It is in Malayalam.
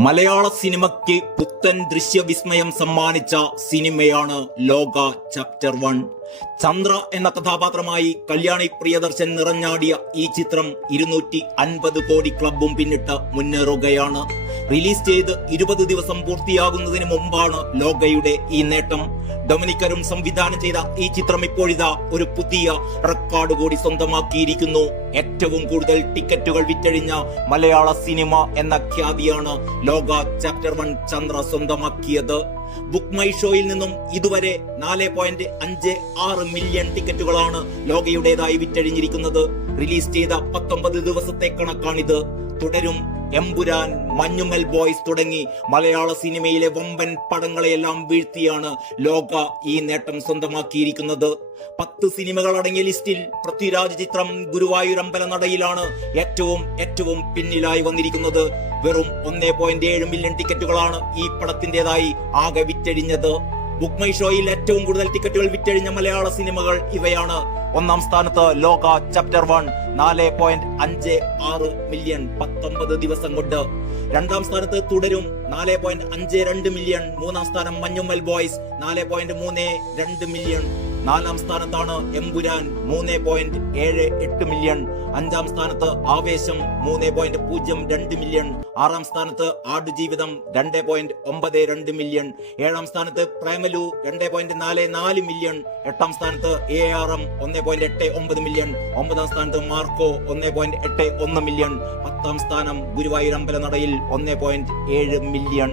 മലയാള സിനിമയ്ക്ക് പുത്തൻ ദൃശ്യവിസ്മയം സമ്മാനിച്ച സിനിമയാണ് ലോക ചാപ്റ്റർ വൺ. ചന്ദ്ര എന്ന കഥാപാത്രമായി കല്യാണി പ്രിയദർശൻ നിറഞ്ഞാടിയ ഈ ചിത്രം ഇരുന്നൂറ്റി അൻപത് കോടി ക്ലബും പിന്നിട്ട് മുന്നേറുകയാണ്. റിലീസ് ചെയ്ത് ഇരുപത് ദിവസം പൂർത്തിയാകുന്നതിന് മുമ്പാണ് ലോകയുടെ ഈ നേട്ടം. ഡൊമിനിക്കരും സംവിധാനം ചെയ്ത ഈ ചിത്രം ഇപ്പോഴിതാ ഒരു പുതിയ റെക്കോർഡ് കൂടി സ്വന്തമാക്കിയിരിക്കുന്നു. ഏറ്റവും കൂടുതൽ ടിക്കറ്റുകൾ വിറ്റഴിഞ്ഞ മലയാള സിനിമ എന്ന ഖ്യാതിയാണ് ലോക ചാപ്റ്റർ വൺ ചന്ദ്ര സ്വന്തമാക്കിയത്. ബുക്ക് മൈ ഷോയിൽ നിന്നും ഇതുവരെ നാല് പോയിന്റ് അഞ്ച് ആറ് മില്യൺ ടിക്കറ്റുകളാണ് ലോകയുടേതായി വിറ്റഴിഞ്ഞിരിക്കുന്നത്. റിലീസ് ചെയ്ത പത്തൊമ്പത് ദിവസത്തെ കണക്കാണിത്. തുടരും എമ്പുരാൻ മഞ്ഞുമൽ ബോയ്സ് തുടങ്ങി മലയാള സിനിമയിലെ വമ്പൻ പടങ്ങളെയെല്ലാം വീഴ്ത്തിയാണ് ലോക ഈ നേട്ടം സ്വന്തമാക്കിയിരിക്കുന്നത്. പത്ത് സിനിമകൾ അടങ്ങിയ ലിസ്റ്റിൽ പൃഥ്വിരാജ് ചിത്രം ഗുരുവായൂർ അമ്പലനടയിലാണ് ഏറ്റവും ഏറ്റവും പിന്നിലായി വന്നിരിക്കുന്നത്. വെറും ഒന്നേ പോയിന്റ് ഏഴ് മില്യൺ ടിക്കറ്റുകളാണ് ഈ പടത്തിന്റേതായി ആകെ വിറ്റഴിഞ്ഞത്. ബുക്ക് മൈ ഷോയിൽ ഏറ്റവും കൂടുതൽ ടിക്കറ്റുകൾ വിറ്റഴിഞ്ഞ മലയാള സിനിമകൾ ഇവയാണ്. ഒന്നാം സ്ഥാനത്ത് ലോക ചാപ്റ്റർ വൺ നാല് പോയിന്റ് അഞ്ച് ആറ് മില്യൺ പത്തൊമ്പത് ദിവസം കൊണ്ട് രണ്ടാം സ്ഥാനത്ത് തുടരും. നാല് പോയിന്റ് അഞ്ച് രണ്ട് മില്യൺ മൂന്നാം സ്ഥാനം മഞ്ഞുമ്മൽ ബോയ്സ്. നാല് പോയിന്റ് മൂന്ന് രണ്ട് മില്യൺ നാലാം സ്ഥാനത്താണ് എമ്പുരാൻ മൂന്ന് പോയിന്റ് ഏഴ് എട്ട് മില്യൺ അഞ്ചാം സ്ഥാനത്ത് ആവേശം മൂന്ന് പോയിന്റ് പൂജ്യം രണ്ട് മില്യൺ ആറാം സ്ഥാനത്ത് ആടുജീവിതം രണ്ട് പോയിന്റ് ഒമ്പത് രണ്ട് മില്യൺ ഏഴാം സ്ഥാനത്ത് പ്രേമലു രണ്ട് പോയിന്റ് നാല് നാല് മില്യൺ എട്ടാം സ്ഥാനത്ത് എ ആർ എം ഒന്ന് പോയിന്റ് എട്ട് ഒമ്പത് മില്യൺ ഒമ്പതാം സ്ഥാനത്ത് മാർക്കോ ഒന്ന് പോയിന്റ് എട്ട് ഒന്ന് മില്യൺ പത്താം സ്ഥാനം ഗുരുവായൂർ അമ്പലനടയിൽ ഒന്ന് പോയിന്റ് ഏഴ് മില്യൺ